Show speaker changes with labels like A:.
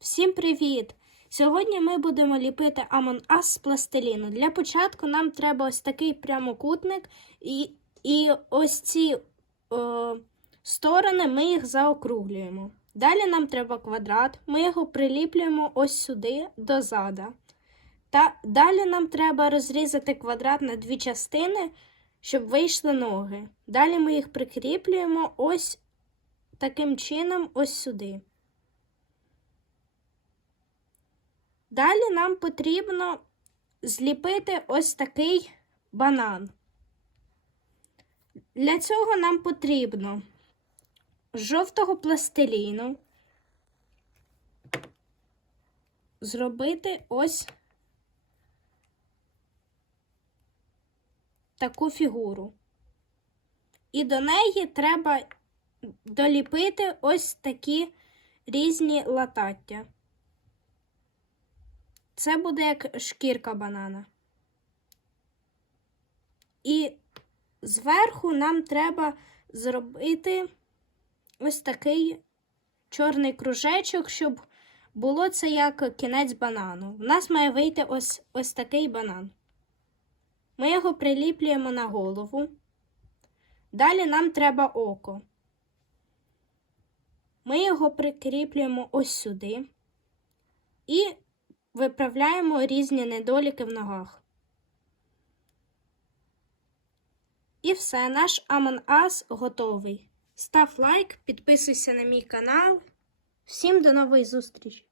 A: Всім привіт! Сьогодні ми будемо ліпити Among Us з пластиліну. Для початку нам треба ось такий прямокутник, і, і ось ці о, сторони ми їх заокруглюємо. Далі нам треба квадрат, ми його приліплюємо ось сюди до зада. Та далі нам треба розрізати квадрат на дві частини, щоб вийшли ноги. Далі ми їх прикріплюємо ось таким чином, ось сюди. Далі нам потрібно зліпити ось такий банан. Для цього нам потрібно жовтого пластиліну зробити ось таку фігуру. І до неї треба доліпити ось такі різні латаття. Це буде як шкірка банана. І зверху нам треба зробити ось такий чорний кружечок, щоб було це як кінець банану. У нас має вийти ось, ось такий банан. Ми його приліплюємо на голову. Далі нам треба око. Ми його прикріплюємо ось сюди. І виправляємо різні недоліки в ногах. І все, наш Among Us готовий. Став лайк, підписуйся на мій канал. Всім до нової зустрічі!